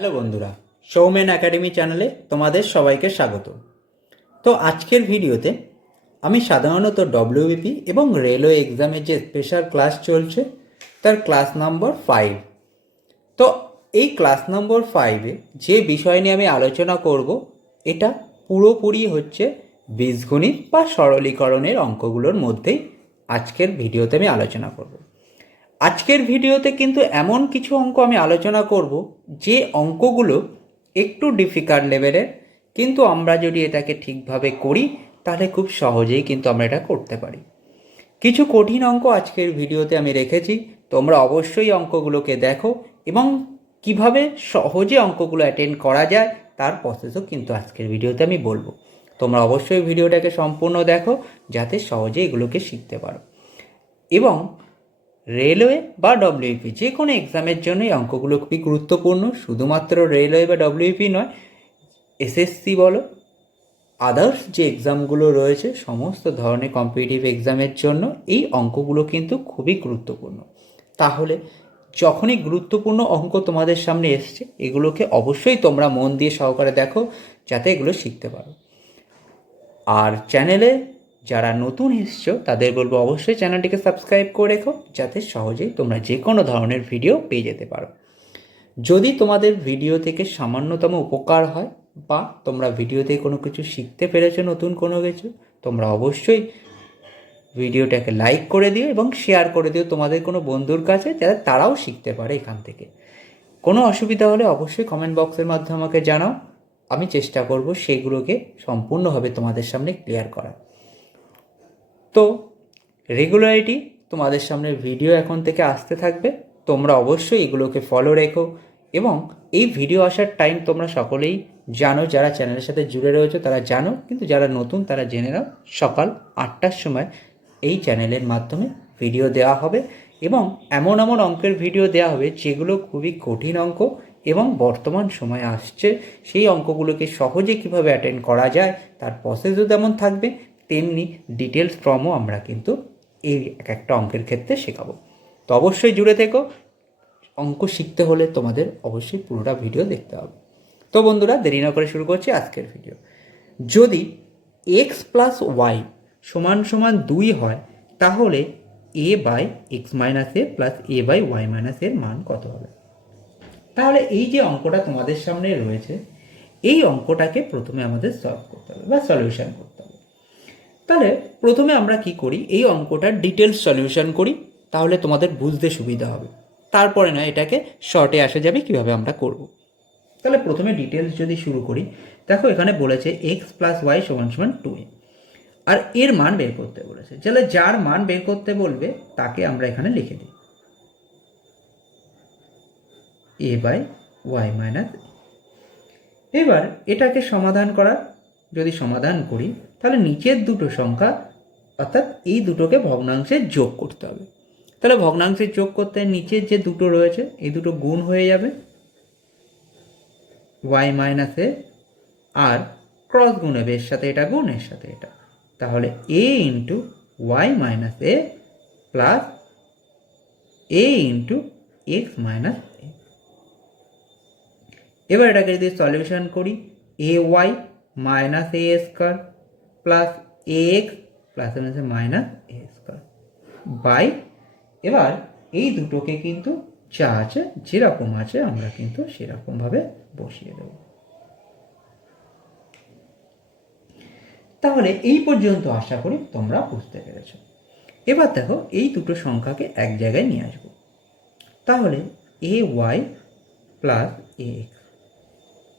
Hello বন্ধুরা Soumen academy চ্যানেলে তোমাদের সবাইকে স্বাগত। তো আজকের ভিডিওতে আমি সাধারণত ডব্লিউবিপি এবং রেলওয়ে এক্সামের যে স্পেশাল ক্লাস চলছে, তার ক্লাস নম্বর ফাইভ তো এই ক্লাস নম্বর ফাইভে যে বিষয় নিয়ে আমি আলোচনা করব, এটা পুরোপুরি হচ্ছে বীজগণিত বা সরলীকরণের অঙ্কগুলোর মধ্যেই আজকের ভিডিওতে আমি আলোচনা করব। আজকের ভিডিওতে কিন্তু এমন কিছু অঙ্ক আমি আলোচনা করব, যে অঙ্কগুলো একটু ডিফিকাল্ট লেভেলের কিন্তু আমরা যদি এটাকে ঠিকভাবে করি, তাহলে খুব সহজেই কিন্তু আমরা এটা করতে পারি। কিছু কঠিন অঙ্ক আজকের ভিডিওতে আমি রেখেছি, তোমরা অবশ্যই অঙ্কগুলোকে দেখো এবং কীভাবে সহজে অঙ্কগুলো অ্যাটেন্ড করা যায়, তার প্রসেসও কিন্তু আজকের ভিডিওতে আমি বলব। তোমরা অবশ্যই ভিডিওটাকে সম্পূর্ণ দেখো, যাতে সহজে এগুলোকে শিখতে পারো। এবং রেলওয়ে বা ডব্লিউপি যে কোনো এক্সামের জন্য এই অঙ্কগুলো খুবই গুরুত্বপূর্ণ। শুধুমাত্র রেলওয়ে বা ডব্লিউপি নয় এসএসসি বলো আদার্স যে এক্সামগুলো রয়েছে, সমস্ত ধরনের কম্পিটিটিভ এক্সামের জন্য এই অঙ্কগুলো কিন্তু খুবই গুরুত্বপূর্ণ। তাহলে যখনই গুরুত্বপূর্ণ অঙ্ক তোমাদের সামনে এসছে, এগুলোকে অবশ্যই তোমরা মন দিয়ে সহকারে দেখো, যাতে এগুলো শিখতে পারো। আর চ্যানেলে যারা নতুন এসছো, তাদের বলব অবশ্যই চ্যানেলটিকে সাবস্ক্রাইব করে রেখো, যাতে সহজেই তোমরা যে কোনো ধরনের ভিডিও পেয়ে যেতে পারো। যদি তোমাদের ভিডিও থেকে সামান্যতম উপকার হয়, বা তোমরা ভিডিও থেকে কোনো কিছু শিখতে পেরেছ, নতুন কোনো কিছু, তোমরা অবশ্যই ভিডিওটাকে লাইক করে দিও এবং শেয়ার করে দিও তোমাদের কোনো বন্ধুর কাছে, যাতে তারাও শিখতে পারে এখান থেকে। কোনো অসুবিধা হলে অবশ্যই কমেন্ট বক্সের মাধ্যমে আমাকে জানাও। আমি চেষ্টা করব সেগুলোকে সম্পূর্ণভাবে তোমাদের সামনে ক্লিয়ার করা তো রেগুলারিটি তোমাদের সামনে ভিডিও এখন থেকে আসতে থাকবে। তোমরা অবশ্যই এগুলোকে ফলো রেখো এবং এই ভিডিও আসার টাইম তোমরা সকলেই জানো, যারা চ্যানেলের সাথে জুড়ে রয়েছে তারা জানো, কিন্তু যারা নতুন তারা জেনে নাও, সকাল আটটার সময় এই চ্যানেলের মাধ্যমে ভিডিও দেওয়া হবে এবং এমন এমন অঙ্কের ভিডিও দেওয়া হবে যেগুলো খুবই কঠিন অঙ্ক এবং বর্তমান সময়ে আসছে। সেই অঙ্কগুলোকে সহজে কীভাবে অ্যাটেন্ড করা যায়, তার প্রসেসও তেমন থাকবে। তেমনি ডিটেলস ফর্মও আমরা কিন্তু এই এক একটা অঙ্কের ক্ষেত্রে শেখাবো। তো অবশ্যই জুড়ে থেকো। অঙ্ক শিখতে হলে তোমাদের অবশ্যই পুরোটা ভিডিও দেখতে হবে। তো বন্ধুরা, দেরি না করে শুরু করছি আজকের ভিডিও যদি এক্স প্লাস ওয়াই সমান সমান দুই হয়, তাহলে A by X minus A plus A by Y minus এর মান কত হবে? তাহলে এই যে অঙ্কটা তোমাদের সামনে রয়েছে, এই অঙ্কটাকে প্রথমে আমাদের সলভ করতে হবে বা সলিউশন করতে হবে। তাহলে প্রথমে আমরা কি করি? এই অঙ্কটার ডিটেলস সলিউশন করি, তাহলে তোমাদের বুঝতে সুবিধা হবে। তারপরে না এটাকে শর্টে আসা যাবে, কীভাবে আমরা করব। তাহলে প্রথমে ডিটেলস যদি শুরু করি, দেখো এখানে বলেছে এক্স প্লাস ওয়াই সমান সমান টু এ আর এর মান বের করতে বলেছে। তাহলে যার মান বের করতে বলবে, তাকে আমরা এখানে লিখে দিই। এ বাই ওয়াই মাইনাস এবার এটাকে সমাধান করার, যদি সমাধান করি তাহলে নিচের দুটো সংখ্যা, অর্থাৎ এই দুটোকে ভগ্নাংশে যোগ করতে হবে। তাহলে ভগ্নাংশে যোগ করতে নিচের যে দুটো রয়েছে, এই দুটো গুণ হয়ে যাবে। ওয়াই মাইনাস এ আর ক্রস গুণ হবে এর সাথে এটা গুণ এর সাথে এটা। তাহলে A into Y minus A plus A into X minus A এবার এটাকে যদি সলিউশন করি A Y minus A square plus A X plus minus A square by এবার এই দুটোকে কিন্তু যা আছে, যেরকম আছে, আমরা কিন্তু সেরকমভাবে বসিয়ে দেব। তাহলে এই পর্যন্ত আশা করি তোমরা বুঝতে পেরেছ। এবার দেখো, এই দুটো সংখ্যাকে এক জায়গায় নিয়ে আসব। তাহলে এ ওয়াই প্লাস এ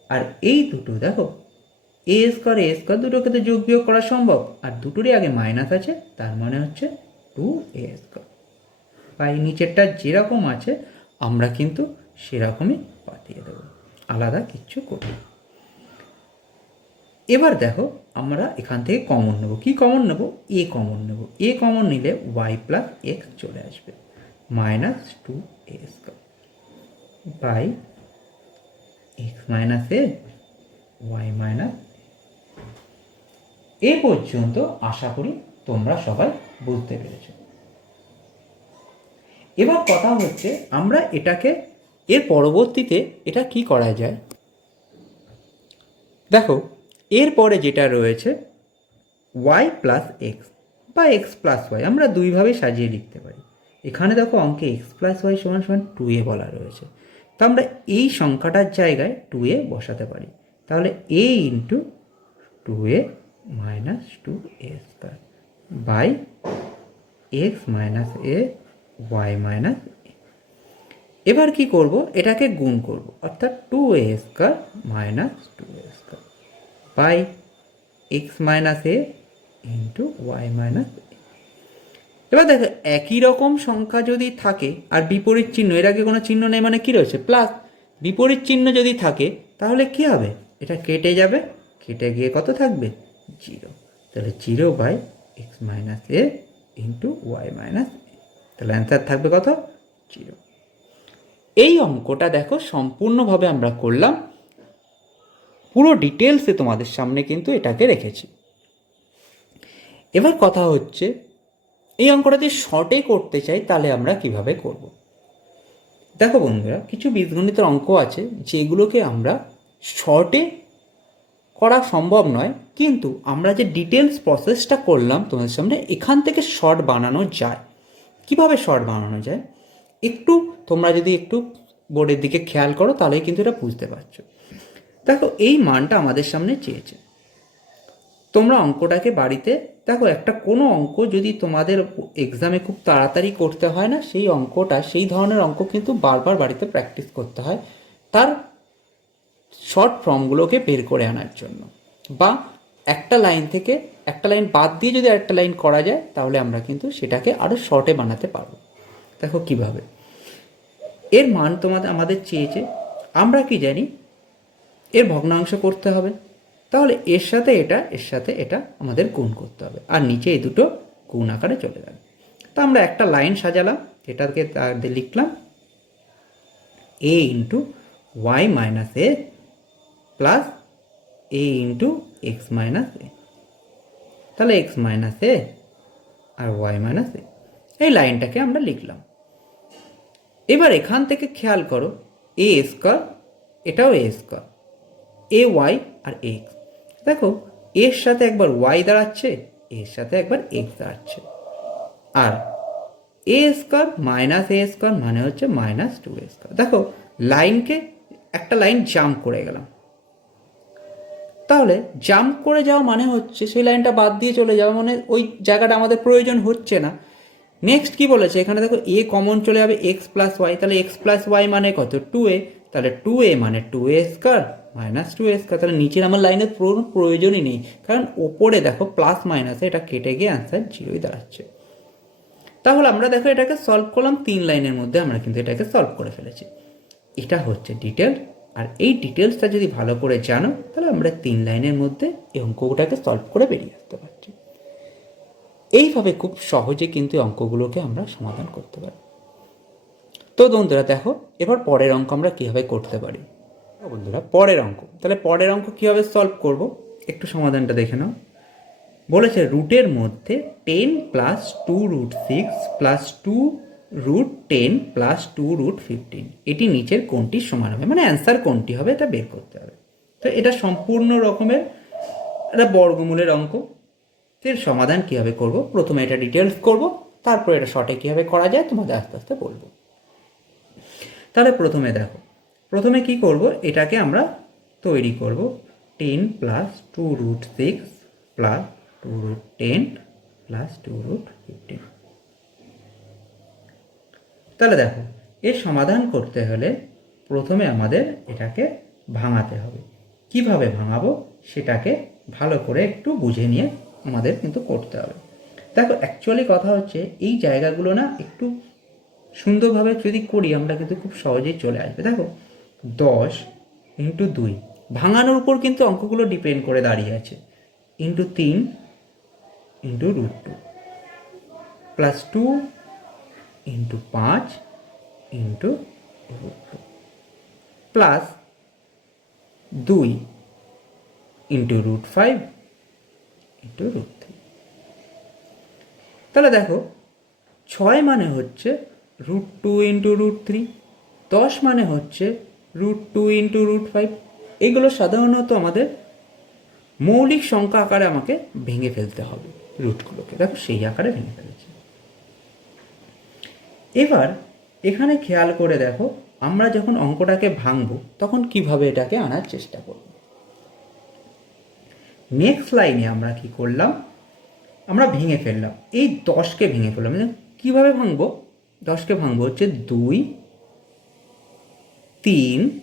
আর এই দুটো দেখো এ স্কোয়ার এ স্কোয়ার দুটোকে তো যোগ বিয়োগ করা সম্ভব। আর দুটোরই আগে মাইনাস আছে, তার মানে হচ্ছে টু এ স্কোয়ার এই নিচেরটা যেরকম আছে, আমরা কিন্তু সেরকমই পাঠিয়ে দেবো। আলাদা কিচ্ছু করি এবার দেখো, আমরা এখান থেকে কমন নেব। কি কমন নেব? এ কমন নেব। এ কমন নিলে ওয়াই প্লাস এক্স চলে আসবে। Minus two A square by X minus A Y minus A পর্যন্ত আশা করি তোমরা সবাই বুঝতে পেরেছ। এবার কথা হচ্ছে আমরা এটাকে, এর পরবর্তীতে এটা কি করা যায়? দেখো এরপরে যেটা রয়েছে ওয়াই প্লাস এক্স বা এক্স প্লাস ওয়াই আমরা দুইভাবে সাজিয়ে লিখতে পারি। এখানে দেখো অঙ্কে এক্স প্লাস ওয়াই সমান সমান টু এ বলা রয়েছে। তো আমরা এই সংখ্যাটার জায়গায় টু এ বসাতে পারি। তাহলে A into two A minus two A square by X minus A Y minus এবার কি করব? এটাকে গুণ করব। অর্থাৎ two A square minus two A square by X minus A into Y minus এবার দেখো, একই রকম সংখ্যা যদি থাকে, আর বিপরীত চিহ্ন, এর আগে কোনো চিহ্ন নেই মানে কি রয়েছে? প্লাস বিপরীত চিহ্ন যদি থাকে, তাহলে কি হবে? এটা কেটে যাবে। কেটে গিয়ে কত থাকবে? জিরো। তাহলে zero by X minus A into Y minus তাহলে অ্যান্সার থাকবে কত? জিরো। এই অঙ্কটা দেখো সম্পূর্ণভাবে আমরা করলাম। পুরো ডিটেলসে তোমাদের সামনে কিন্তু এটাকে রেখেছি। এবার কথা হচ্ছে, এই অঙ্কটা যদি শর্টে করতে চাই, তাহলে আমরা কীভাবে করব। দেখো বন্ধুরা, কিছু বীজগণিতের অঙ্ক আছে, যেগুলোকে আমরা শর্টে করা সম্ভব নয়, কিন্তু আমরা যে ডিটেলস প্রসেসটা করলাম তোমাদের সামনে, এখান থেকে শর্ট বানানো যায়। কীভাবে শর্ট বানানো যায়? একটু তোমরা যদি একটু বোর্ডের দিকে খেয়াল করো, তাহলেই কিন্তু এটা বুঝতে পারছ। দেখো, এই মানটা আমাদের সামনে চেয়েছে। তোমরা অঙ্কটাকে বাড়িতে, দেখো, একটা কোনো অঙ্ক যদি তোমাদের এক্সামে খুব তাড়াতাড়ি করতে হয় না, সেই অঙ্কটা, সেই ধরনের অঙ্ক কিন্তু বারবার বাড়িতে প্র্যাকটিস করতে হয়। তার শর্ট ফর্মগুলোকে বের করে আনার জন্য। বা একটা লাইন থেকে একটা লাইন বাদ দিয়ে যদি একটা লাইন করা যায়, তাহলে আমরা কিন্তু সেটাকে আরও শর্টে বানাতে পারব। দেখো কীভাবে। এর মান তোমাদের, আমাদের চেয়েছে, আমরা কি জানি, এর ভগ্নাংশ করতে হবে। তাহলে এর সাথে এটা, এর সাথে এটা আমাদের গুণ করতে হবে। আর নিচে এই দুটো গুণ আকারে চলে যাবে। তো আমরা একটা লাইন সাজালাম, এটাকে তার লিখলাম a into y minus a plus a into x minus a তাহলে এক্স মাইনাস এ আর ওয়াই মাইনাস এ এই লাইনটাকে আমরা লিখলাম। এবার এখান থেকে খেয়াল করো এ স্কোয়ার এটাও এ স্কোয়ার এ ওয়াই আর এক্স দেখো এর সাথে একবার ওয়াই দাঁড়াচ্ছে এর সাথে একবার এক্স দাঁড়াচ্ছে। আর a square minus a square মানে হচ্ছে মাইনাস টু এ স্কোয়ার দেখো, লাইনকে, একটা লাইন জাম্প করে গেলাম। তাহলে জাম্প করে যাওয়া মানে হচ্ছে সেই লাইনটা বাদ দিয়ে চলে যাওয়া মানে ওই জায়গাটা আমাদের প্রয়োজন হচ্ছে না। নেক্সট কি বলেছে? এখানে দেখো এ কমন চলে যাবে এক্স প্লাস ওয়াই তাহলে এক্স প্লাস ওয়াই মানে কত? টু এ তাহলে টু এ মানে two a square minus two a square তাহলে নিচের আমার লাইনের কোনো প্রয়োজনই নেই। কারণ ওপরে দেখো প্লাস মাইনাসে এটা কেটে গিয়ে অ্যান্সার জিরোই দাঁড়াচ্ছে। তাহলে আমরা দেখো এটাকে সলভ করলাম তিন লাইনের মধ্যে, আমরা কিন্তু এটাকে সলভ করে ফেলেছি। এটা হচ্ছে ডিটেল আর এই ডিটেলসটা যদি ভালো করে জানো, তাহলে আমরা তিন লাইনের মধ্যে এই অঙ্কটাকে সলভ করে বেরিয়ে আসতে পারছি। এইভাবে খুব সহজে কিন্তু অঙ্কগুলোকে আমরা সমাধান করতে পারি। তো বন্ধুরা দেখো, এবার পরের অঙ্ক আমরা কীভাবে করতে পারি? বন্ধুরা, পরের অঙ্ক। তাহলে পরের অঙ্ক কীভাবে সলভ করব? একটু সমাধানটা দেখে নাও। বলেছে রুটের মধ্যে ten plus two root six plus two root ten plus two root fifteen এটি নিচের কোনটির সমান হবে মানে অ্যান্সার কোনটি হবে, এটা বের করতে হবে। তো এটা সম্পূর্ণ রকমের একটা বর্গমূলের অঙ্ক। এর সমাধান কীভাবে করব? প্রথমে এটা ডিটেলস করব, তারপর এটা শর্টে কীভাবে করা যায়, তোমাদের আস্তে আস্তে বলব। তাহলে প্রথমে দেখো, প্রথমে কি করব? এটাকে আমরা তৈরি করব ten plus two root six plus two root ten plus two root fifteen তাহলে দেখো, এর সমাধান করতে হলে প্রথমে আমাদের এটাকে ভাঙাতে হবে। কীভাবে ভাঙাবো? সেটাকে ভালো করে একটু বুঝে নিয়ে আমাদের কিন্তু করতে হবে। দেখো অ্যাকচুয়ালি কথা হচ্ছে, এই জায়গাগুলো না একটু সুন্দরভাবে যদি করি, আমরা কিন্তু খুব সহজেই চলে আসবে। দেখো, দশ ইন্টু দুই, ভাঙানোর উপর কিন্তু অঙ্কগুলো ডিপেন্ড করে দাঁড়িয়ে আছে। ইন্টু তিন into root two plus two into পাঁচ ইন্টু প্লাস দুই into root five into root three তাহলে দেখো, ছয় মানে হচ্ছে root two into root three দশ মানে হচ্ছে root two into root five এগুলো সাধারণত আমাদের মৌলিক সংখ্যা আকারে আমাকে ভেঙে ফেলতে হবে রুটগুলোকে দেখো সেই আকারে ভেঙে ফেলেছি। এবার এখানে খেয়াল করে দেখো, আমরা যখন অঙ্কটাকে ভাঙবো, তখন কীভাবে এটাকে আনার চেষ্টা করব? নেক্সট লাইনে আমরা কি করলাম? আমরা ভেঙে ফেললাম। এই দশকে ভেঙে ফেললাম। মানে কীভাবে ভাঙবো? দশকে ভাঙবো হচ্ছে দুই, তিন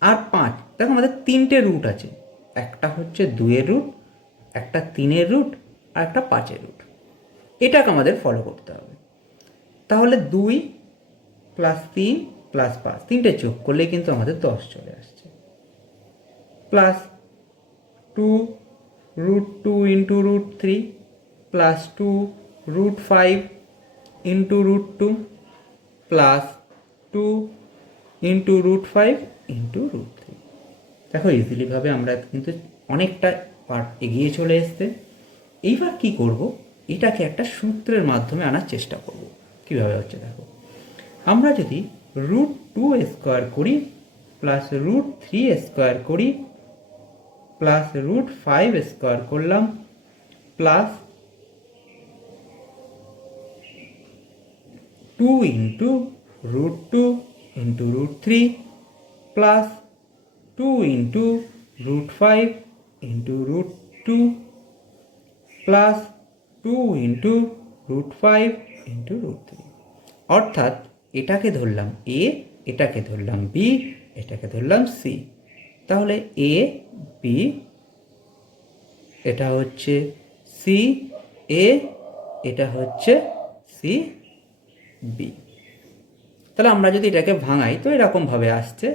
আর পাঁচ। দেখো আমাদের তিনটে রুট আছে। একটা হচ্ছে দুয়ের রুট একটা তিনের রুট আর একটা পাঁচের রুট এটাকে আমাদের ফলো করতে হবে। তাহলে দুই প্লাস তিন প্লাস পাঁচ। তিনটে যোগ করলে কিন্তু আমাদের দশ চলে আসছে। Plus two root two into root three plus two root five into root two plus two into root five into root three দেখো ইজিলিভাবে আমরা কিন্তু অনেকটা পার্ট এগিয়ে চলে এসছে। এইবার কি করব? এটাকে একটা সূত্রের মাধ্যমে আনার চেষ্টা করব। কীভাবে হচ্ছে দেখো। আমরা যদি রুট টু স্কোয়ার করি প্লাস রুট থ্রি স্কোয়ার করি প্লাস রুট ফাইভ স্কোয়ার করলাম plus two into root two into root three plus two into root five into root two plus two into root five into root three অর্থাৎ এটাকে ধরলাম এ এটাকে ধরলাম B এটাকে ধরলাম C তাহলে এ বি এটা হচ্ছে সি এ এটা হচ্ছে সি বি তাহলে আমরা যদি এটাকে ভাঙাই, তো এরকমভাবে আসছে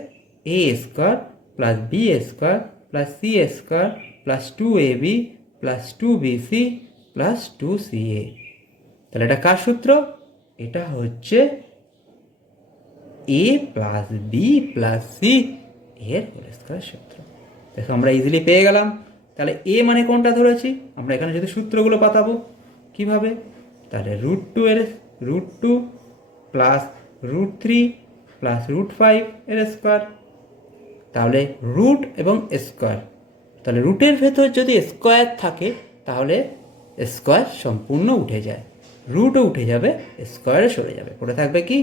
a square plus b square plus c square plus two a b plus two b c plus two c a তাহলে এটা কার সূত্র? এটা হচ্ছে a plus b plus c এর হোল স্কোয়ার সূত্র। দেখো আমরা ইজিলি পেয়ে গেলাম। তাহলে এ মানে কোনটা ধরেছি? আমরা এখানে যদি সূত্রগুলো পাতাবো, কীভাবে? তাহলে রুট টু এর root two plus root three plus root five এর স্কোয়ার তাহলে রুট এবং স্কোয়ার তাহলে রুটের ভেতর যদি স্কোয়ার থাকে, তাহলে স্কোয়ার সম্পূর্ণ উঠে যায়। রুটও উঠে যাবে স্কোয়ারে সরে যাবে। পড়ে থাকবে কি?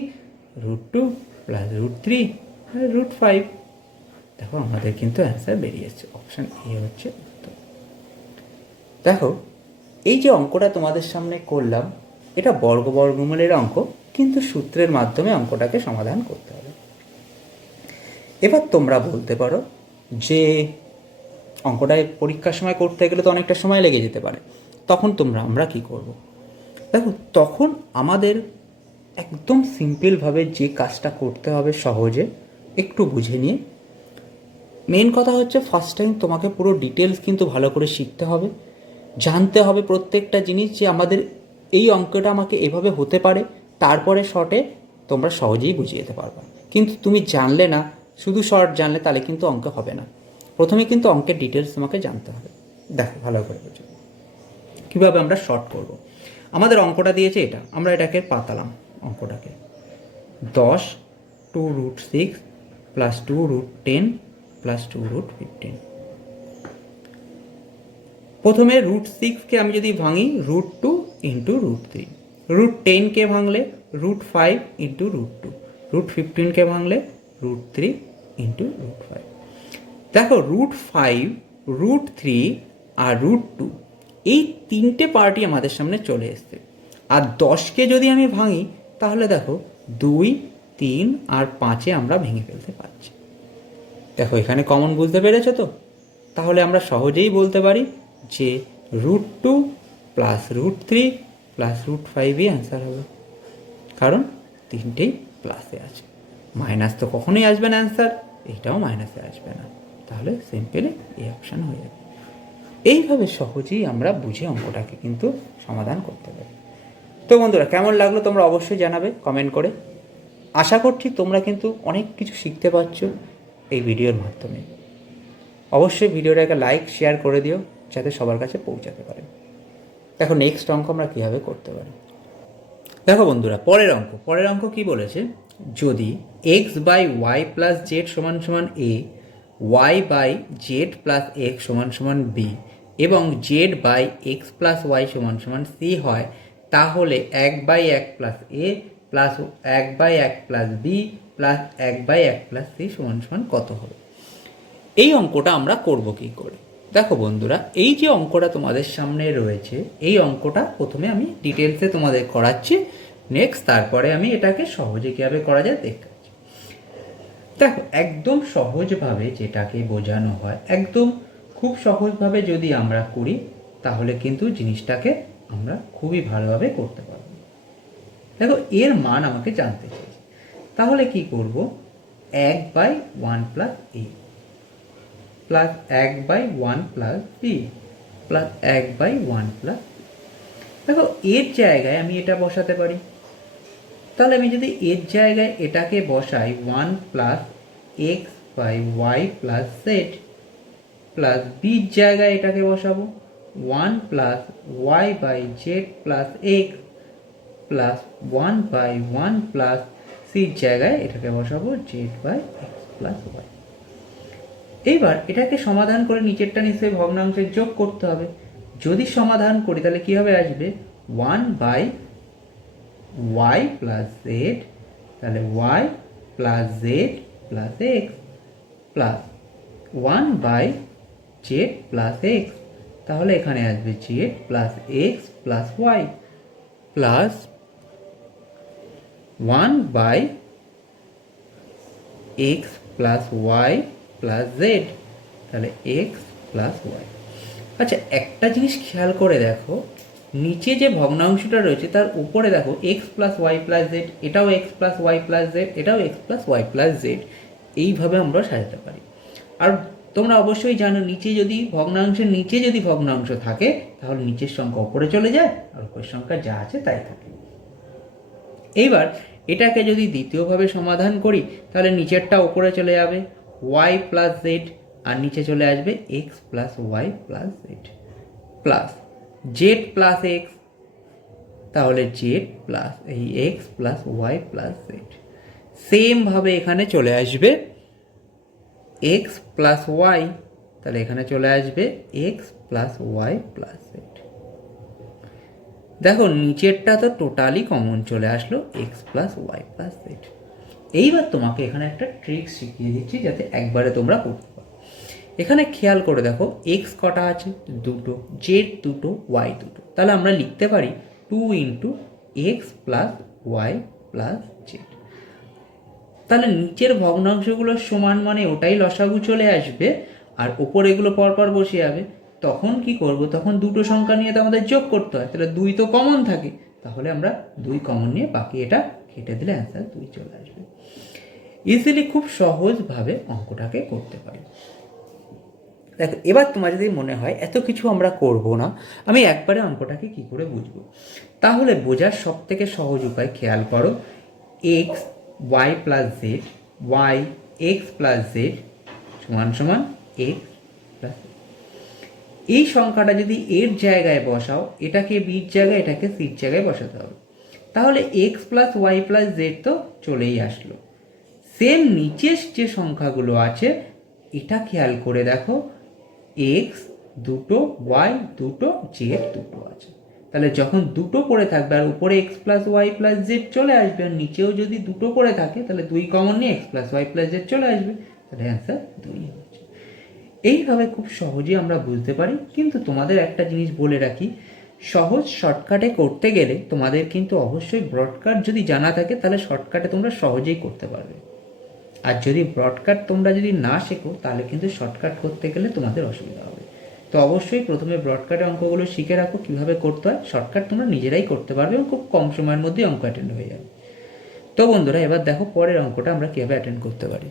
Root two plus root three root five দেখো, আমাদের কিন্তু অ্যান্সার বেরিয়ে বেরিয়েছে অপশান এ হচ্ছে উত্তর। দেখো, এই যে অঙ্কটা তোমাদের সামনে করলাম, এটা বর্গ বর্গমূলের অঙ্ক, কিন্তু সূত্রের মাধ্যমে অঙ্কটাকে সমাধান করতে হবে। এবার তোমরা বলতে পারো যে, অঙ্কটায় পরীক্ষার সময় করতে গেলে তো অনেকটা সময় লেগে যেতে পারে। তখন তোমরা, আমরা কি করব? দেখো, তখন আমাদের একদম সিম্পলভাবে যে কাজটা করতে হবে সহজে, একটু বুঝে নিয়ে। মেন কথা হচ্ছে ফার্স্ট টাইম তোমাকে পুরো ডিটেলস কিন্তু ভালো করে শিখতে হবে। জানতে হবে প্রত্যেকটা জিনিস যে আমাদের এই অঙ্কটা আমাকে এভাবে হতে পারে, তারপরে শর্টে তোমরা সহজেই বুঝিয়ে যেতে পারবে। কিন্তু তুমি জানলে না, শুধু শর্ট জানলে তাহলে কিন্তু অঙ্ক হবে না। প্রথমে কিন্তু অঙ্কের ডিটেলস তোমাকে জানতে হবে। দেখো, ভালো করে বুঝো। কীভাবে আমরা শর্ট করব? আমাদের অঙ্কটা দিয়েছে এটা। আমরা এটাকে পাতালাম অঙ্কটাকে। দশ two root six plus two root ten plus two root fifteen. প্রথমে রুট সিক্সকে আমি যদি ভাঙি, root two into root three. Root টেনকে ভাঙলে root five into root two. Root ফিফটিনকে ভাঙলে root three into root five. দেখো, রুট ফাইভ, রুট থ্রি আর root two এই তিনটে পার্টি আমাদের সামনে চলে এসছে। আর দশকে যদি আমি ভাঙি, তাহলে দেখো দুই, তিন আর পাঁচে আমরা ভেঙে ফেলতে পারছি। দেখো, এখানে কমন বুঝতে পেরেছ তো? তাহলে আমরা সহজেই বলতে পারি যে root two plus root three plus root ফাইভই answer হবে। কারণ তিনটেই প্লাসে আছে। মাইনাস তো কখনোই আসবে না অ্যান্সার এইটাও মাইনাসে আসবে না। তাহলে সিম্পলি এই অপশান হয়ে যাবে। এইভাবে সহজেই আমরা বুঝে অঙ্কটাকে কিন্তু সমাধান করতে পারি। তো বন্ধুরা, কেমন লাগল তোমরা অবশ্যই জানাবে কমেন্ট করে। আশা করছি তোমরা কিন্তু অনেক কিছু শিখতে পারছ এই ভিডিওর মাধ্যমে। অবশ্যই ভিডিওটাকে লাইক, শেয়ার করে দিও, যাতে সবার কাছে পৌঁছাতে পারে। দেখো নেক্সট অঙ্ক আমরা কীভাবে করতে পারি? দেখো বন্ধুরা, পরের অঙ্ক। পরের অঙ্ক কি বলেছে? যদি x by y plus z সমান সমান a y by z plus x সমান সমান বি এবং z by x plus y সমান সমান সি হয়, তাহলে এক বাই এক প্লাস এ প্লাস এক বাই এক প্লাস বি প্লাস এক বাই এক প্লাস সি সমান সমান কত হবে? এই অঙ্কটা আমরা করব কি করে? দেখো বন্ধুরা, এই যে অঙ্কটা তোমাদের সামনে রয়েছে, এই অঙ্কটা প্রথমে আমি ডিটেলসে তোমাদের করাচ্ছি নেক্সট তারপরে আমি এটাকে সহজে কীভাবে করা যায় দেখাচ্ছি দেখো, একদম সহজভাবে যেটাকে বোঝানো হয়, একদম খুব সহজভাবে যদি আমরা করি, তাহলে কিন্তু জিনিসটাকে আমরা খুবই ভালোভাবে করতে পারব। দেখো, এর মান আমাকে জানতে চাইছে তাহলে কি করব? এক by one plus a, plus এক by one plus b, plus এক বাই ওয়ান প্লাস দেখো, এর জায়গায় আমি এটা বসাতে পারি। তাহলে আমি যদি এর জায়গায় এটাকে বসাই, one plus x by y plus z plus বির জায়গায় এটাকে বসাবো। One plus y by z plus x plus one by one plus সির জায়গায় এটাকে বসাবো z by x plus y এইবার এটাকে সমাধান করে নিচেরটা নিশ্চয়ই ভগ্নাংশের যোগ করতে হবে। যদি সমাধান করি, তাহলে কীভাবে আসবে? One by y plus z তাহলে y plus z plus x plus one by z plus x তাহলে এখানে আসবে z plus x plus y plus one by x plus y plus z তাহলে এক্স প্লাস ওয়াই আচ্ছা একটা জিনিস খেয়াল করে দেখো, নিচে যে ভগ্নাংশটা রয়েছে তার উপরে দেখো x plus y plus z এটাও x plus y plus z এটাও x plus y plus z এইভাবে আমরা সাজাতে পারি। আর তোমরা অবশ্যই জানো, নিচে যদি ভগ্নাংশের নিচে যদি ভগ্নাংশ থাকে, তাহলে নিচের সংখ্যা ওপরে চলে যায়, আর উপরের সংখ্যা যা আছে তাই থাকে। এইবার এটাকে যদি দ্বিতীয়ভাবে সমাধান করি, তাহলে নিচেরটা ওপরে চলে যাবে ওয়াই প্লাস জেড আর নিচে চলে আসবে x plus y plus z plus z plus x তাহলে জেড প্লাস এই x plus y plus z সেমভাবে এখানে চলে আসবে এক্স প্লাস ওয়াই তাহলে এখানে চলে আসবে x plus y plus z দেখো, নিচেরটা তো টোটালি কমন চলে আসলো x plus y plus z এইবার তোমাকে এখানে একটা ট্রিক শিখিয়ে দিচ্ছি যাতে একবারে তোমরা করতে পারো। এখানে খেয়াল করে দেখো এক্স কটা আছে? দুটো। জেড দুটো ওয়াই দুটো। তাহলে আমরা লিখতে পারি two into x plus y plus তাহলে নিচের ভগ্নাংশগুলো সমান মানে ওটাই লসাগু চলে আসবে, আর ওপর এগুলো পরপর বসে যাবে। তখন কি করব? তখন দুটো সংখ্যা নিয়ে তো আমাদের যোগ করতে হয়, তাহলে দুই তো কমন থাকে। তাহলে আমরা দুই কমন নিয়ে বাকি এটা কেটে দিলে অ্যান্সার দুই চলে আসবে। ইজিলি খুব সহজভাবে অঙ্কটাকে করতে পারি। দেখো, এবার তোমার যদি মনে হয় এত কিছু আমরা করব না, আমি একবারে অঙ্কটাকে কি করে বুঝব? তাহলে বোঝার সব থেকে সহজ উপায় খেয়াল করো x y plus z y x plus z সমান সমান এক্স প্লাস এই সংখ্যাটা যদি এর জায়গায় বসাও, এটাকে বির জায়গায়, এটাকে সির জায়গায় বসাতে হবে। তাহলে x plus y plus z তো চলেই আসলো। সেম নিচের যে সংখ্যাগুলো আছে, এটা খেয়াল করে দেখো এক্স দুটো ওয়াই দুটো জেড দুটো আছে। তাহলে যখন দুটো করে থাকবে আর উপরে x plus y plus z চলে আসবে আর নিচেও যদি দুটো করে থাকে, তাহলে দুই কমন নিয়ে x plus y plus z চলে আসবে। তাহলে অ্যান্সার দুই হচ্ছে এইভাবে খুব সহজেই আমরা বুঝতে পারি। কিন্তু তোমাদের একটা জিনিস বলে রাখি, সহজ শর্টকাটে করতে গেলে তোমাদের কিন্তু অবশ্যই ব্রডকাট যদি জানা থাকে, তাহলে শর্টকাটে তোমরা সহজেই করতে পারবে। আর যদি ব্রডকাট তোমরা যদি না শেখো, তাহলে কিন্তু শর্টকাট করতে গেলে তোমাদের অসুবিধা হবে। তো অবশ্যই প্রথমে ব্রডকাটে অঙ্কগুলো শিখে রাখো, কীভাবে করতে হয়। শর্টকাট তোমরা নিজেরাই করতে পারবে এবং খুব কম সময়ের মধ্যেই অঙ্ক অ্যাটেন্ড হয়ে যাবে। তো বন্ধুরা, এবার দেখো পরের অঙ্কটা আমরা কীভাবে অ্যাটেন্ড করতে পারি।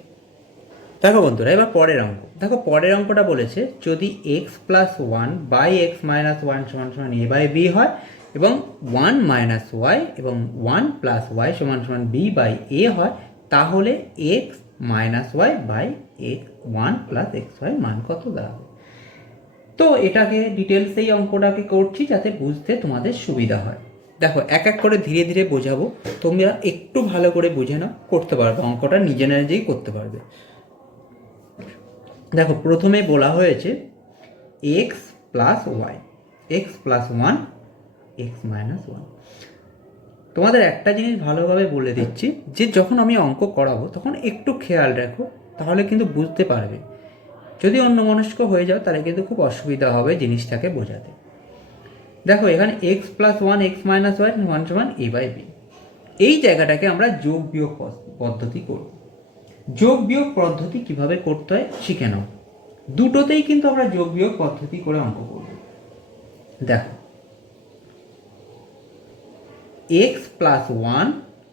দেখো বন্ধুরা, এবার পরের অঙ্ক। দেখো পরের অঙ্কটা বলেছে, যদি x plus one by x minus one সমান সমান এ বাই বি হয় এবং ওয়ান মাইনাস ওয়াই এবং ওয়ান প্লাস ওয়াই সমান সমান বি বাই এ হয়, তাহলে x minus y by x one plus x y মান কত দাঁড়াবে তো এটাকে ডিটেলস এই অঙ্কটাকে করছি যাতে বুঝতে তোমাদের সুবিধা হয়। দেখো, এক এক করে ধীরে ধীরে বোঝাবো। তোমরা একটু ভালো করে বুঝে নাও, করতে পারবে। অঙ্কটা নিজে নিজেই করতে পারবে। দেখো, প্রথমে বলা হয়েছে x plus y x plus one x minus one তোমাদের একটা জিনিস ভালোভাবে বলে দিচ্ছি, যে যখন আমি অঙ্ক করাবো, তখন একটু খেয়াল রাখো, তাহলে কিন্তু বুঝতে পারবে। যদি অন্য মনস্ক হয়ে যাও, তাহলে কিন্তু খুব অসুবিধা হবে জিনিসটাকে বোঝাতে। দেখো, এখানে x plus one x minus y one সমান এ বাই বি এই জায়গাটাকে আমরা যোগ বিয়োগ পদ্ধতি করব। যোগ বিয়োগ পদ্ধতি কীভাবে করতে হয়, শিখে নাও। দুটোতেই কিন্তু আমরা যোগ বিয়োগ পদ্ধতি করে অঙ্ক করব। দেখো এক্স প্লাস ওয়ান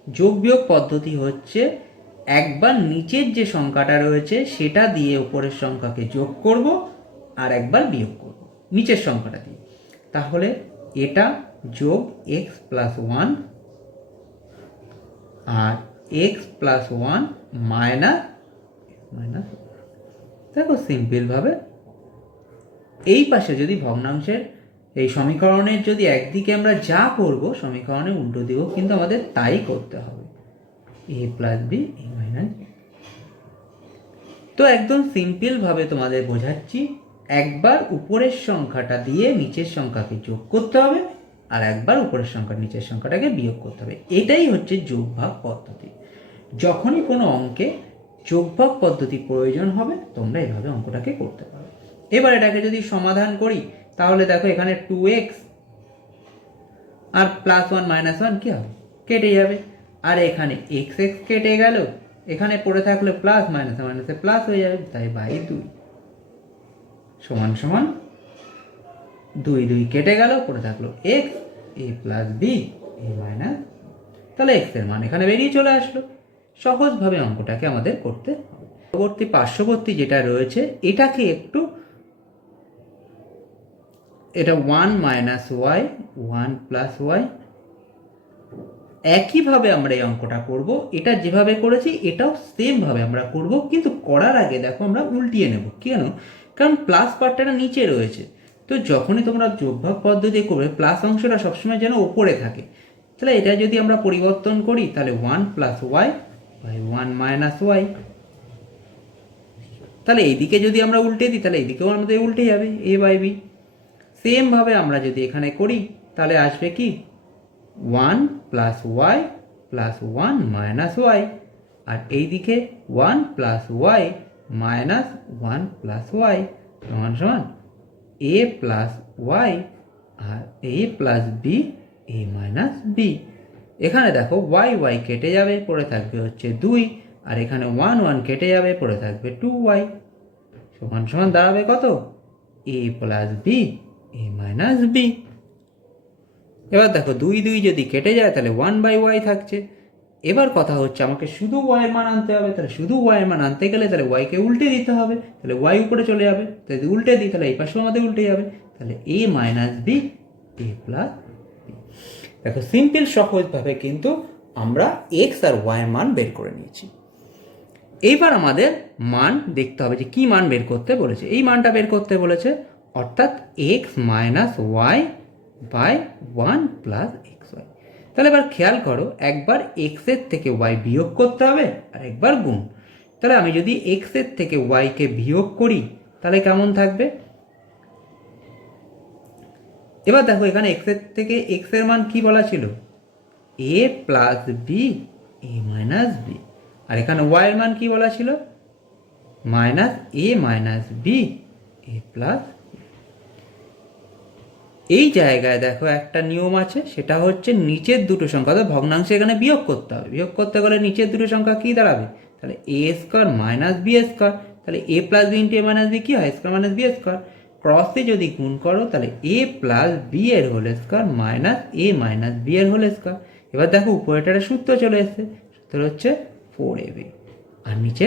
যোগ বিয়োগ পদ্ধতি হচ্ছে একবার নিচের যে সংখ্যাটা রয়েছে, সেটা দিয়ে উপরের সংখ্যাকে যোগ করব আর একবার বিয়োগ করব। নিচের সংখ্যাটা দিয়ে। তাহলে এটা যোগ এক্স প্লাস ওয়ান আর x plus one minus minus দেখো সিম্পলভাবে এই পাশে যদি ভগ্নাংশের এই সমীকরণের যদি একদিকে আমরা যা করব, সমীকরণে উল্টো দিকেও কিন্তু আমাদের তাই করতে হবে। A plus b a minus তো একদম সিম্পলভাবে তোমাদের বোঝাচ্ছি, একবার উপরের সংখ্যাটা দিয়ে নিচের সংখ্যাকে যোগ করতে হবে আর একবার উপরের সংখ্যা, নিচের সংখ্যাটাকে বিয়োগ করতে হবে। এটাই হচ্ছে যোগভাগ পদ্ধতি। যখনই কোনো অঙ্কে যোগভাগ পদ্ধতি প্রয়োজন হবে, তোমরা এভাবে অঙ্কটাকে করতে পারো। এবার এটাকে যদি সমাধান করি, তাহলে দেখো এখানে টু এক্স আর প্লাস ওয়ান মাইনাস ওয়ান কী হবে? কেটে যাবে। আর এখানে এক্স এক্স কেটে গেল এখানে পড়ে থাকলে প্লাস মাইনাসে মাইনাসে প্লাস হয়ে যাবে, তাই বাই দুই। সমান সমান দুই দুই কেটে গেল, পড়ে থাকল x a plus b a minus তাহলে এক্সের মান এখানে বেরিয়ে চলে আসলো। সহজভাবে অঙ্কটাকে আমাদের করতে হবে। পরবর্তী পার্শ্ববর্তী যেটা রয়েছে, এটাকে একটু এটা one minus y one plus y একইভাবে আমরা এই অঙ্কটা করব, এটা যেভাবে করেছি, এটাও সেমভাবে আমরা করব, কিন্তু করার আগে দেখো আমরা উল্টিয়ে নেব। কেন? কারণ প্লাস পার্টটা নিচে রয়েছে। তো যখনই তোমরা যোগভাগ পদ্ধতি করবে প্লাস অংশটা সবসময় যেন ওপরে থাকে। তাহলে এটা যদি আমরা পরিবর্তন করি, তাহলে one plus y by one minus y তাহলে এইদিকে যদি আমরা উল্টে দিই, তাহলে এইদিকেও আমাদের উল্টে যাবে এ বাই বি সেমভাবে আমরা যদি এখানে করি, তাহলে আসবে কি? One plus y plus one minus y আর এইদিকে one plus y minus one plus y সমান সমান a plus y R a plus b a minus b এখানে দেখো ওয়াই ওয়াই কেটে যাবে, পড়ে থাকবে হচ্ছে দুই। আর এখানে ওয়ান ওয়ান কেটে যাবে, পড়ে থাকবে টু ওয়াই সমান সমান দাঁড়াবে কত? A plus b a minus b এবার দেখো দুই দুই যদি কেটে যায় তাহলে ওয়ান বাই ওয়াই থাকছে। এবার কথা হচ্ছে আমাকে শুধু ওয়াই মান আনতে হবে, তাহলে শুধু ওয়াই মান আনতে গেলে তাহলে ওয়াইকে উল্টে দিতে হবে। তাহলে ওয়াই উপরে চলে যাবে তাহলে উল্টে দিই তাহলে এই পাশেও আমাদের উল্টে যাবে। তাহলে a minus b a plus দেখো সিম্পল সহজভাবে কিন্তু আমরা এক্স আর ওয়াই মান বের করে নিয়েছি। এইবার আমাদের মান দেখতে হবে যে কি মান বের করতে বলেছে। এই মানটা বের করতে বলেছে, অর্থাৎ x minus y by one plus x y তাহলে এবার খেয়াল করো, একবার এক্সের থেকে ওয়াই বিয়োগ করতে হবে আর একবার গুণ। তাহলে আমি যদি এক্সের থেকে ওয়াইকে বিয়োগ করি, তাহলে কেমন থাকবে? এবার দেখো এখানে এক্সের থেকে এক্সের মান কি বলা ছিল? A plus b a minus b আর এখানে ওয়াই এর মান কি বলা ছিল? Minus a minus b a plus এই জায়গায় দেখো একটা নিয়ম আছে, সেটা হচ্ছে নিচের দুটো সংখ্যা, অর্থাৎ ভগ্নাংশ এখানে বিয়োগ করতে হবে। বিয়োগ করতে গেলে নিচের দুটো সংখ্যা কি দাঁড়াবে? তাহলে A square minus B square তাহলে A plus B into A minus B কি হয়? স্কোয়ার মাইনাস বি স্কোয়ার ক্রসে যদি গুণ করো, তাহলে এ প্লাস বি এর whole square minus a minus b এর হোল স্কোয়ার এবার দেখো উপরেটা একটা সূত্র চলে এসেছে, সূত্র হচ্ছে ফোর এ বি আর নিচে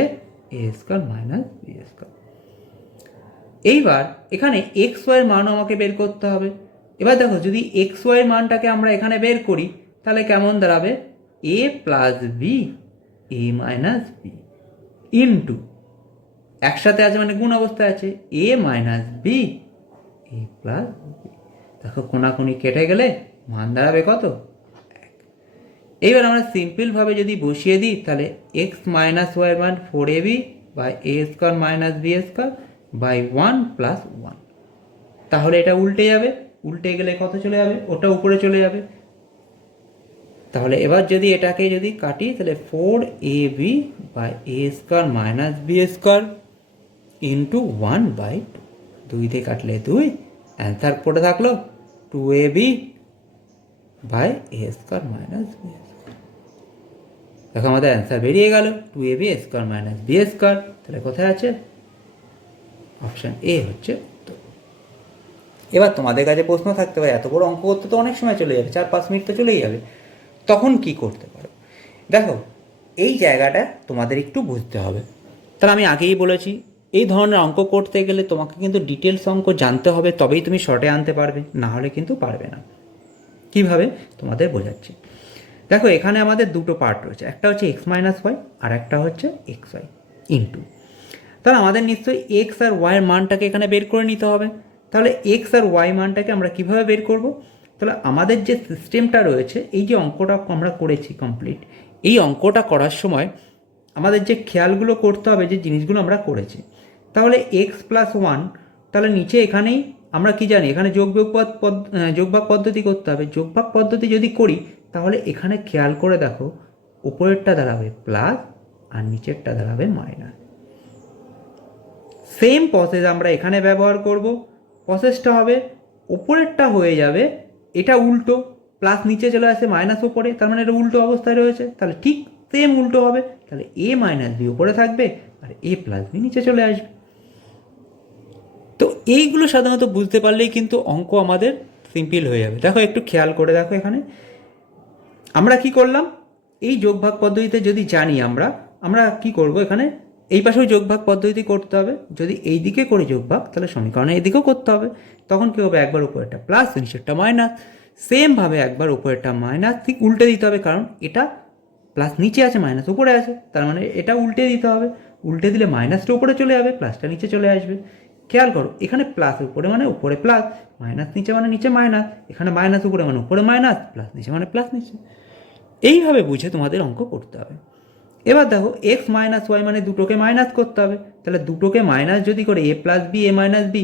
a square minus b square এইবার এখানে এক্স ওয়াইয়ের মানও আমাকে বের করতে হবে। এবার দেখো, যদি এক্স ওয়াইয়ের মানটাকে আমরা এখানে বের করি, তাহলে কেমন দাঁড়াবে? A plus b a minus b into একসাথে আছে মানে গুণ অবস্থায় আছে a minus b a plus b দেখো, কোনাকুনি কেটে গেলে মান দাঁড়াবে কত? এইবার আমরা সিম্পলভাবে যদি বসিয়ে দিই, তাহলে এক্স মাইনাস ওয়াই মান four a b by a square minus b square by one plus one তাহলে এটা উল্টে যাবে। উল্টে গেলে কত চলে যাবে? ওটা উপরে চলে যাবে। তাহলে এবার যদি এটাকে যদি কাটি, তাহলে four a b by a square minus b square into one by two দুই দিয়ে কাটলে দুই অ্যান্সার পড়ে থাকল two a b by a square minus b দেখো আমাদের অ্যান্সার বেরিয়ে গেল two a b square minus b square তাহলে কোথায় আছে? অপশান এ হচ্ছে এবার তোমাদের কাছে প্রশ্ন থাকতে পারে, এত বড় অঙ্ক করতে তো অনেক সময় চলে যাবে, চার পাঁচ মিনিট তো চলেই যাবে। তখন কি করতে পারো? দেখো, এই জায়গাটা তোমাদের একটু বুঝতে হবে। তাহলে আমি আগেই বলেছি, এই ধরনের অঙ্ক করতে গেলে তোমাকে কিন্তু ডিটেলস অঙ্ক জানতে হবে, তবেই তুমি শর্টে আনতে পারবে, না হলে কিন্তু পারবে না। কীভাবে? তোমাদের বোঝাচ্ছি। দেখো, এখানে আমাদের দুটো পার্ট রয়েছে, একটা হচ্ছে এক্স মাইনাস ওয়াই আর একটা হচ্ছে এক্স ওয়াই ইন্টু তাহলে আমাদের নিশ্চয়ই এক্স আর ওয়াইয়ের মানটাকে এখানে বের করে নিতে হবে। তাহলে এক্স আর ওয়াই মানটাকে আমরা কীভাবে বের করব? তাহলে আমাদের যে সিস্টেমটা রয়েছে, এই যে অঙ্কটা আমরা করেছি কমপ্লিট এই অঙ্কটা করার সময় আমাদের যে খেয়ালগুলো করতে হবে, যে জিনিসগুলো আমরা করেছি। তাহলে এক্স প্লাস ওয়ান তাহলে নিচে এখানেই আমরা কি জানি, এখানে যোগ পদ- যোগভাগ পদ্ধতি করতে হবে। যোগভাগ পদ্ধতি যদি করি, তাহলে এখানে খেয়াল করে দেখো, উপরেরটা দাঁড়াবে প্লাস আর নিচেরটা দাঁড়াবে মাইনাস সেম প্রসেস আমরা এখানে ব্যবহার করব। প্রসেসটা হবে উপরেরটা হয়ে যাবে, এটা উল্টো প্লাস নিচে চলে আসে মাইনাস উপরে তার মানে এটা উল্টো অবস্থায় রয়েছে, তাহলে ঠিক সেম উল্টো হবে, তাহলে এ মাইনাস বি উপরে থাকবে আর এ প্লাস বি নিচে চলে আসবে। তো এইগুলো সাধারণত বুঝতে পারলেই কিন্তু অঙ্ক আমাদের সিম্পল হয়ে যাবে। দেখো, একটু খেয়াল করে দেখো এখানে। আমরা কি করলাম? এই যোগভাগ পদ্ধতিতে যদি জানি আমরা আমরা কি করব এখানে? এই পাশেও যোগভাগ পদ্ধতি করতে হবে। যদি এই দিকে করে যোগভাগ, তাহলে সমীকরণে এই দিকেও করতে হবে। তখন কী হবে? একবার উপরেরটা প্লাস নিচেরটা মাইনাস সেমভাবে একবার উপরেরটা মাইনাস ঠিক উল্টে দিতে হবে কারণ এটা প্লাস নিচে আছে মাইনাস উপরে আছে। তার মানে এটা উল্টে দিতে হবে। উল্টে দিলে মাইনাসটা উপরে চলে যাবে প্লাসটা নিচে চলে আসবে। খেয়াল করো, এখানে প্লাস উপরে মানে উপরে প্লাস মাইনাস নিচে মানে নিচে মাইনাস এখানে মাইনাস উপরে মানে উপরে মাইনাস প্লাস নিচে মানে প্লাস নিচে। এইভাবে বুঝে তোমাদের অঙ্ক করতে হবে। এবার দেখো এক্স মাইনাস ওয়াই মানে দুটোকে মাইনাস করতে হবে। তাহলে দুটোকে মাইনাস যদি করে a plus b a minus b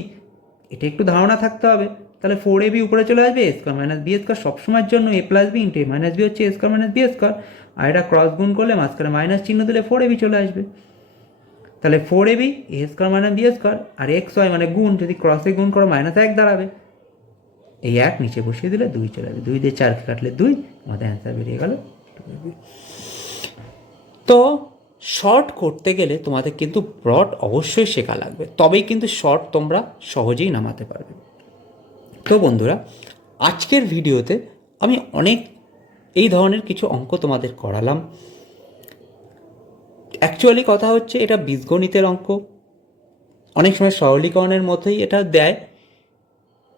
এটা একটু ধারণা থাকতে হবে। তাহলে ফোর এ বি উপরে চলে আসবে a square minus b square সবসময়ের জন্য a plus b into a minus b হচ্ছে a square minus b square আর এটা ক্রস গুণ করলে মাঝখানে মাইনাস চিহ্ন দিলে ফোর এ বি চলে আসবে। তাহলে four a b a square minus b square R x y মানে গুণ, যদি ক্রসে গুণ করো মাইনাস এক দাঁড়াবে। এই এক নিচে বসিয়ে দিলে দুই চলে যাবে দুই দিয়ে চারকে কাটলে দুই আমাদের অ্যান্সার বেরিয়ে গেল। তো শর্ট করতে গেলে তোমাদের কিন্তু ব্রড অবশ্যই শেখা লাগবে। তবেই কিন্তু শর্ট তোমরা সহজেই নামাতে পারবে। তো বন্ধুরা, আজকের ভিডিওতে আমি অনেক এই ধরনের কিছু অঙ্ক তোমাদের করালাম। অ্যাকচুয়ালি কথা হচ্ছে, এটা বীজগণিতের অঙ্ক। অনেক সময় সরলীকরণের মতোই এটা দেয়।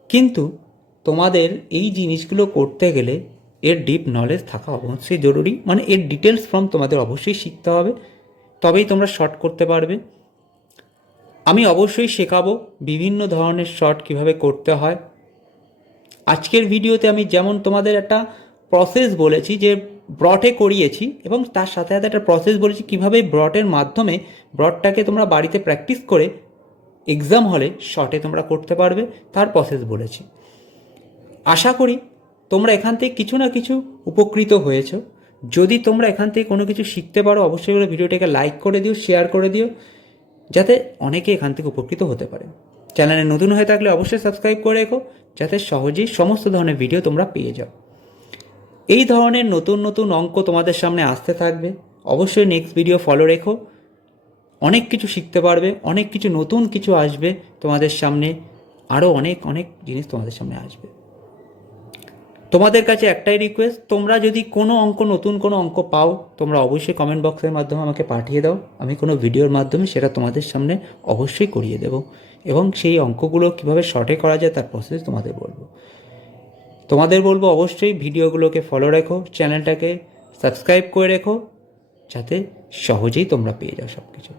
কিন্তু তোমাদের এই জিনিসগুলো করতে গেলে এর ডিপ নলেজ থাকা অবশ্যই জরুরি। মানে এর ডিটেলস ফর্ম তোমাদের অবশ্যই শিখতে হবে। তবেই তোমরা শর্ট করতে পারবে। আমি অবশ্যই শেখাবো বিভিন্ন ধরনের শর্ট কীভাবে করতে হয়। আজকের ভিডিওতে আমি যেমন তোমাদের একটা প্রসেস বলেছি যে ব্রটে করিয়েছি এবং তার সাথে সাথে একটা প্রসেস বলেছি কীভাবে ব্রটের মাধ্যমে ব্রডটাকে তোমরা বাড়িতে প্র্যাকটিস করে এক্সাম হলে শর্টে তোমরা করতে পারবে, তার প্রসেস বলেছি। আশা করি তোমরা এখান থেকে কিছু না কিছু উপকৃত হয়েছ। যদি তোমরা এখান থেকে কোনো কিছু শিখতে পারো, অবশ্যই করে ভিডিওটাকে লাইক করে দিও শেয়ার করে দিও, যাতে অনেকে এখান থেকে উপকৃত হতে পারে। চ্যানেলে নতুন হয়ে থাকলে অবশ্যই সাবস্ক্রাইব করে রেখো, যাতে সহজেই সমস্ত ধরনের ভিডিও তোমরা পেয়ে যাও। এই ধরনের নতুন নতুন অঙ্ক তোমাদের সামনে আসতে থাকবে। অবশ্যই নেক্সট ভিডিও ফলো রেখো। অনেক কিছু শিখতে পারবে, অনেক কিছু নতুন কিছু আসবে তোমাদের সামনে আরও অনেক অনেক জিনিস তোমাদের সামনে আসবে। তোমাদের কাছে একটাই রিকোয়েস্ট তোমরা যদি কোনো অঙ্ক, নতুন কোনো অঙ্ক পাও, তোমরা অবশ্যই কমেন্ট বক্সের মাধ্যমে আমাকে পাঠিয়ে দাও। আমি কোনো ভিডিওর মাধ্যমে সেটা তোমাদের সামনে অবশ্যই করিয়ে দেব এবং সেই অঙ্কগুলো কীভাবে শর্টে করা যায় তার প্রসেস তোমাদের বলব। তোমাদের বলব অবশ্যই ভিডিওগুলোকে ফলো রেখো চ্যানেলটাকে সাবস্ক্রাইব করে রেখো, যাতে সহজেই তোমরা পেয়ে যাও সব কিছু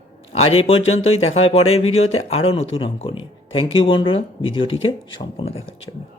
আজ এই পর্যন্তই, দেখা হয় পরের ভিডিওতে আরও নতুন অঙ্ক নিয়ে। থ্যাংক ইউ বন্ধুরা ভিডিওটিকে সম্পূর্ণ দেখার জন্য।